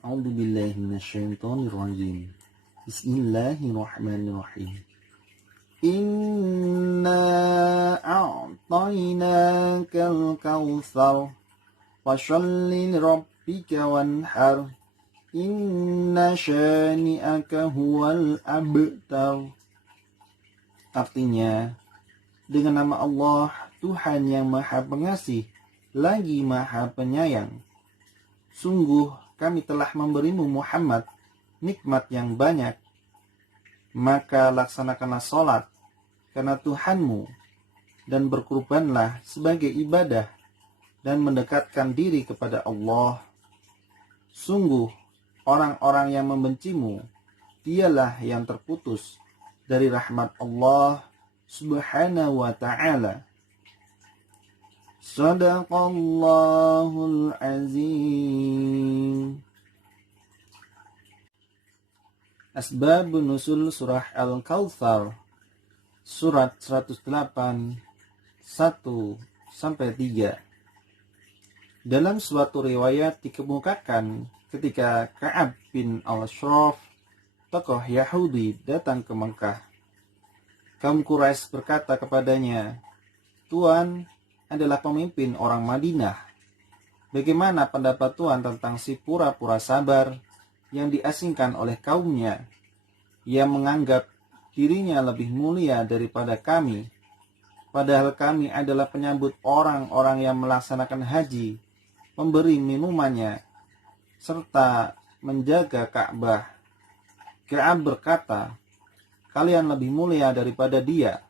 A'udzu billahi minasyaitonir rajim. Bismillahirrahmanirrahim. Inna a'tainakal kautsar fasholli lirabbika wanhar. Inna syani'aka huwal abtar. Artinya, dengan nama Allah, Tuhan yang Maha Pengasih, lagi Maha Penyayang. Sungguh kami telah memberimu Muhammad nikmat yang banyak. Maka laksanakanlah sholat karena Tuhanmu dan berkurbanlah sebagai ibadah dan mendekatkan diri kepada Allah. Sungguh orang-orang yang membencimu, dialah yang terputus dari rahmat Allah Subhanahu wa ta'ala. Shadaqallahul azim. Asbab Nuzul Surah Al-Kautsar, Surat 108, 1-3. Dalam suatu riwayat dikemukakan ketika Ka'ab bin Al-Ashraf, tokoh Yahudi, datang ke Mekah. Kaum Quraisy berkata kepadanya, "Tuan adalah pemimpin orang Madinah. Bagaimana pendapat Tuan tentang si pura-pura sabar yang diasingkan oleh kaumnya? Ia menganggap dirinya lebih mulia daripada kami, padahal kami adalah penyambut orang-orang yang melaksanakan haji, memberi minumannya, serta menjaga Ka'bah." Ka'ab berkata, "Kalian lebih mulia daripada dia."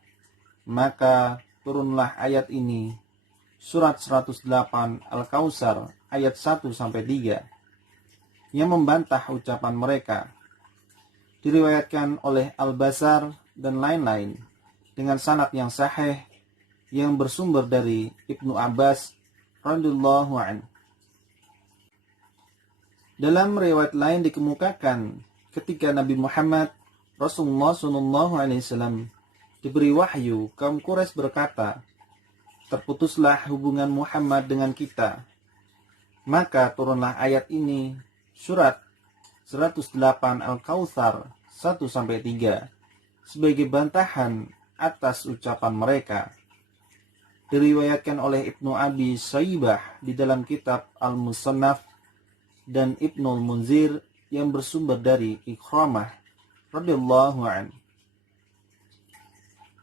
Maka turunlah ayat ini, Surat 108 Al-Kautsar ayat 1-3, yang membantah ucapan mereka. Diriwayatkan oleh Al-Bazar dan lain-lain dengan sanad yang sahih yang bersumber dari Ibnu Abbas radhiyallahu anhu. Dalam riwayat lain dikemukakan ketika Nabi Muhammad Rasulullah SAW diberi wahyu, kaum Quraisy berkata, "Terputuslah hubungan Muhammad dengan kita." Maka turunlah ayat ini, Surat 108 Al-Kautsar 1-3, sebagai bantahan atas ucapan mereka. Diriwayatkan oleh Ibnu Abi Syaibah di dalam kitab Al-Musannaf dan Ibnul Munzir yang bersumber dari Ikramah radhiyallahu anhu.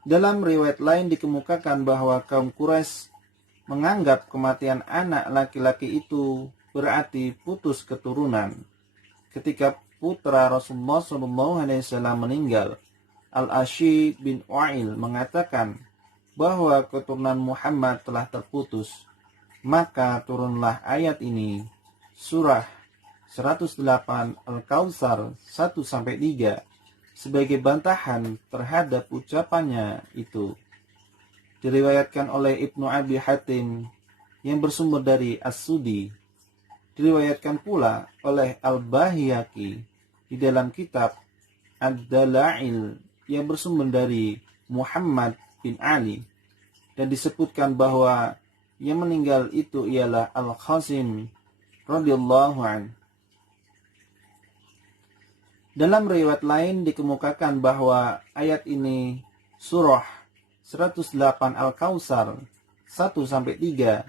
Dalam riwayat lain dikemukakan bahwa kaum Quraisy menganggap kematian anak laki-laki itu berarti putus keturunan. Ketika putra Rasulullah SAW meninggal, Al-Ashi bin Wa'il mengatakan bahwa keturunan Muhammad telah terputus. Maka turunlah ayat ini, Surah 108 Al-Kautsar 1-3, sebagai bantahan terhadap ucapannya itu. Diriwayatkan oleh Ibnu Abi Hatim yang bersumber dari As-Sudi. Diriwayatkan pula oleh Al-Bahiyaki di dalam kitab Ad-Dalail yang bersumber dari Muhammad bin Ali, dan disebutkan bahwa yang meninggal itu ialah Al-Qasim radhiyallahu anhu. Dalam riwayat lain dikemukakan bahwa ayat ini, Surah 108 Al-Kautsar 1-3,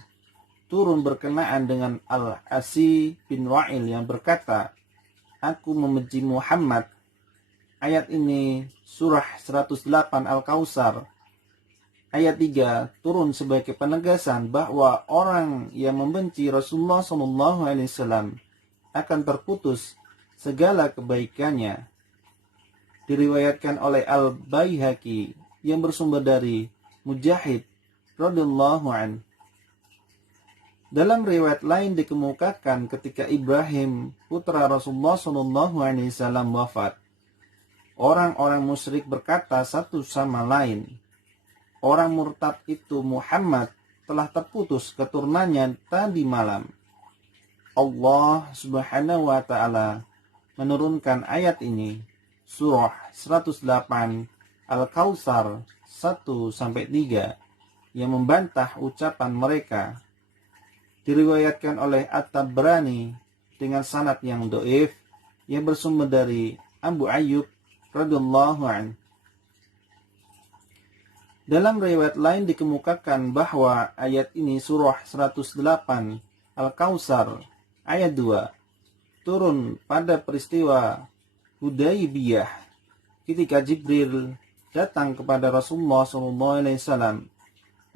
turun berkenaan dengan Al-Asi bin Wa'il yang berkata, "Aku membenci Muhammad." Ayat ini, Surah 108 Al-Kautsar ayat 3, turun sebagai penegasan bahwa orang yang membenci Rasulullah SAW akan terputus segala kebaikannya. Diriwayatkan oleh Al-Baihaqi yang bersumber dari Mujahid radhiyallahu anhu. Dalam riwayat lain dikemukakan ketika Ibrahim putra Rasulullah SAW wafat, orang-orang musyrik berkata satu sama lain, "Orang murtad itu Muhammad telah terputus keturunannya tadi malam." Allah Subhanahu wa ta'ala menurunkan ayat ini, Surah 108 Al-Kautsar 1-3, yang membantah ucapan mereka. Diriwayatkan oleh At-Tabrani dengan sanad yang dhaif yang bersumber dari Abu Ayyub radhiyallahu anhu. Dalam riwayat lain dikemukakan bahwa ayat ini surah 108 Al-Kautsar ayat 2 turun pada peristiwa Hudaybiyah ketika Jibril datang kepada Rasulullah SAW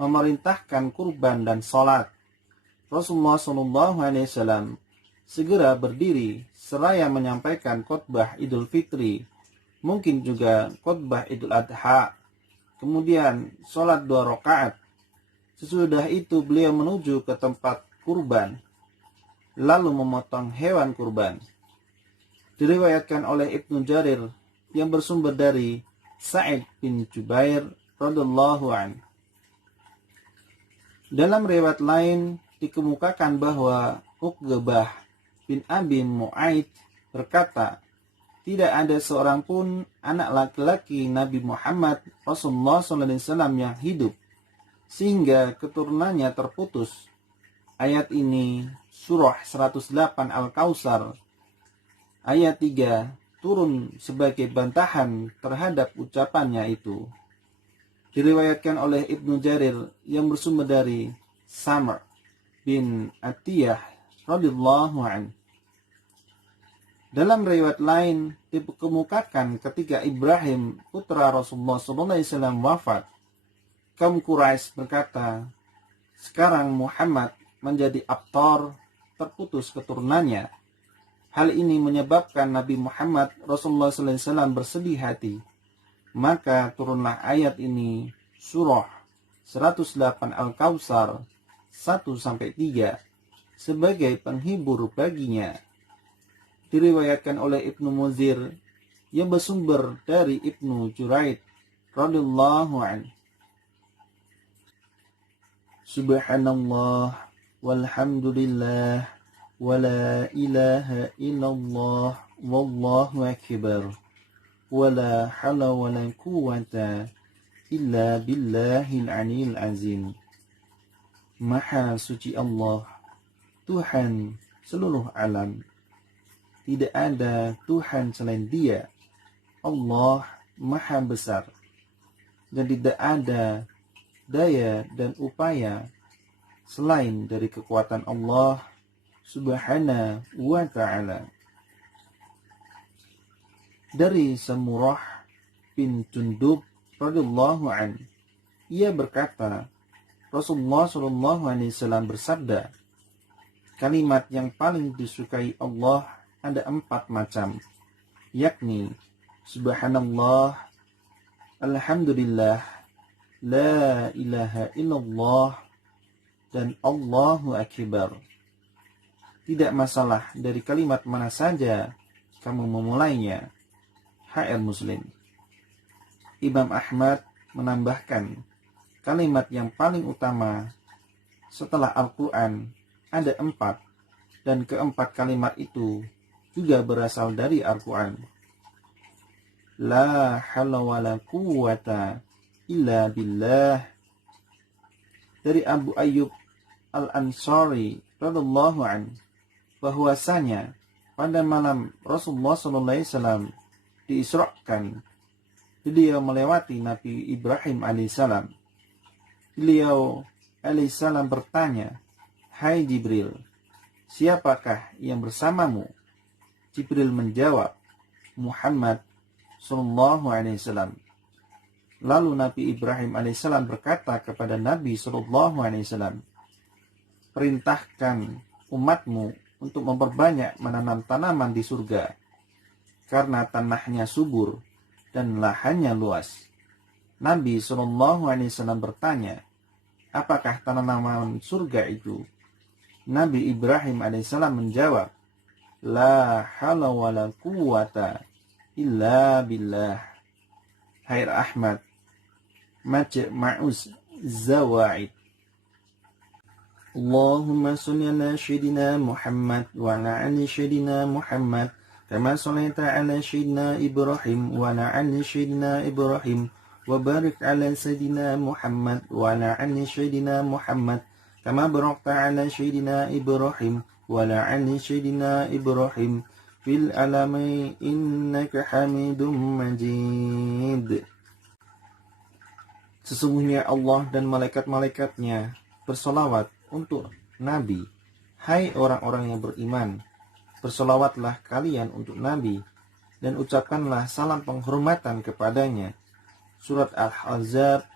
memerintahkan kurban dan salat. Rasulullah SAW segera berdiri seraya menyampaikan khutbah Idul Fitri, mungkin juga khutbah Idul Adha. Kemudian sholat 2 rakaat. Sesudah itu beliau menuju ke tempat kurban, lalu memotong hewan kurban. Diriwayatkan oleh Ibnu Jarir yang bersumber dari Sa'id bin Jubair radhiyallahu anhu. Dalam riwayat lain dikemukakan bahwa Uqbah bin Abi Mu'aid berkata, tidak ada seorang pun anak laki-laki Nabi Muhammad Rasulullah SAW yang hidup sehingga keturunannya terputus. Ayat ini surah 108 Al-Kautsar ayat 3 turun sebagai bantahan terhadap ucapannya itu. Diriwayatkan oleh Ibnu Jarir yang bersumber dari Samr bin Atiyah radhiyallahu anhu. Dalam riwayat lain dikemukakan ketika Ibrahim putra Rasulullah SAW wafat, kaum Quraisy berkata, sekarang Muhammad menjadi abtar, terputus keturunannya. Hal ini menyebabkan Nabi Muhammad Rasulullah SAW bersedih hati. Maka turunlah ayat ini surah 108 Al-Kautsar 1-3 sebagai penghibur baginya. Diriwayatkan oleh Ibnu Muzir yang bersumber dari Ibnu Juraid radhiyallahu anhu. Subhanallah walhamdulillah wala ilaha illallah wallahu akbar wala haula wala quwwata illa billahil aliyil azim. Maha suci Allah, Tuhan seluruh alam. Tidak ada Tuhan selain Dia. Allah Maha Besar. Dan tidak ada daya dan upaya selain dari kekuatan Allah Subhanahu wa ta'ala. Dari Samurah bin Jundub radhiyallahu anhu, ia berkata, Rasulullah SAW bersabda, kalimat yang paling disukai Allah ada 4 macam, yakni Subhanallah, Alhamdulillah, La ilaha illallah, dan Allahu Akbar. Tidak masalah dari kalimat mana saja kamu memulainya. HR Muslim. Imam Ahmad menambahkan, kalimat yang paling utama setelah Al-Quran ada 4, dan keempat kalimat itu juga berasal dari Al-Quran. La hawla wa la quwwata illa billah. Dari Abu Ayyub Al-Ansari radhiyallahu anhu, bahwasanya pada malam Rasulullah SAW diisrakan, beliau melewati Nabi Ibrahim alaihissalam. Beliau alaihissalam bertanya, hai Jibril, siapakah yang bersamamu? Jibril menjawab, Muhammad sallallahu alaihi wasallam. Lalu Nabi Ibrahim alaihissalam berkata kepada Nabi sallallahu alaihi wasallam, perintahkan umatmu untuk memperbanyak menanam tanaman di surga, karena tanahnya subur dan lahannya luas. Nabi sallallahu alaihi wasallam bertanya, apakah tanaman surga itu? Nabi Ibrahim alaihissalam menjawab, La hawla wa la quwwata illa billah. Hair Ahmad, Majma'uz Zawaid. Allahumma salli ala Sayyidina Muhammad wa ala ali Sayyidina Muhammad kama sallaita ala Sayyidina Ibrahim wa ala ali Sayyidina Ibrahim wa barik ala Sayyidina Muhammad wa ala ali Sayyidina Muhammad kama barakta ala Sayyidina Ibrahim وعلى آل سيدنا إبراهيم في العالمين إنك حميد مجيد. Sesungguhnya Allah dan malaikat-malaikatnya bersolawat untuk Nabi. Hai orang-orang yang beriman, bersolawatlah kalian untuk Nabi dan ucapkanlah salam penghormatan kepadanya. Surat Al-Ahzab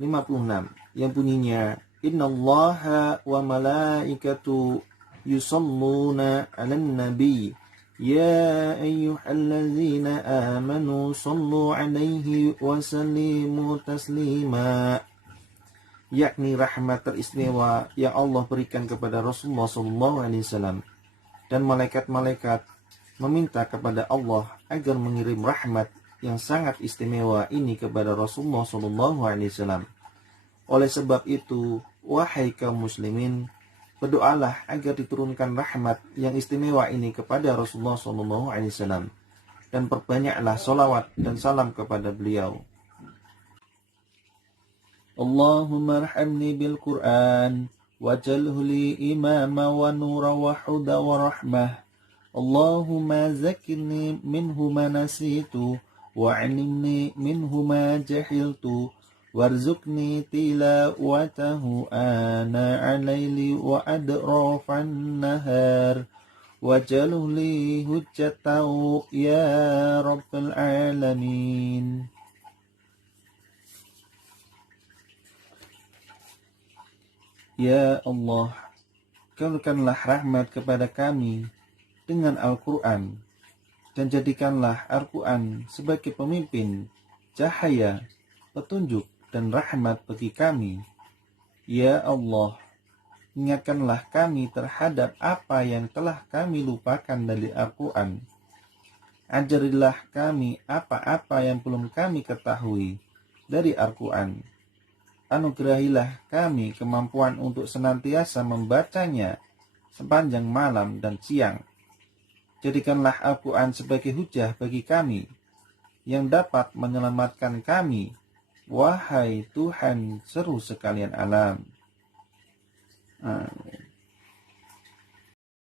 56 yang bunyinya, Innallaha wa malaikatu yusalluna 'alan nabi ya ayyuhallazina amanu sallu 'alaihi wa sallimu taslima. Yakni rahmat teristimewa yang Allah berikan kepada Rasulullah SAW, dan malaikat-malaikat meminta kepada Allah agar mengirim rahmat yang sangat istimewa ini kepada Rasulullah SAW. Oleh sebab itu, wahai kaum muslimin, berdoalah agar diturunkan rahmat yang istimewa ini kepada Rasulullah SAW, dan perbanyaklah salawat dan salam kepada beliau. Allahumma arhamni bil Qur'an waj'alhu li imama wa nura wa huda wa rahmah. Allahumma zakirni minhu ma nasitu wa 'allimni minhu ma jahiltu warzuqni tilawatahu ana al-laili wa adrafan nahar waj'alhu li hujjatan ya rabbal alamin. Ya Allah, kabulkanlah rahmat kepada kami dengan Al-Quran, dan jadikanlah Al-Quran sebagai pemimpin, cahaya, petunjuk, dan rahmat bagi kami. Ya Allah, ingatkanlah kami terhadap apa yang telah kami lupakan dari Al-Quran. Ajarilah kami apa-apa yang belum kami ketahui dari Al-Quran. Anugerahilah kami kemampuan untuk senantiasa membacanya sepanjang malam dan siang. Jadikanlah Al-Quran sebagai hujah bagi kami yang dapat menyelamatkan kami, wahai Tuhan seru sekalian alam.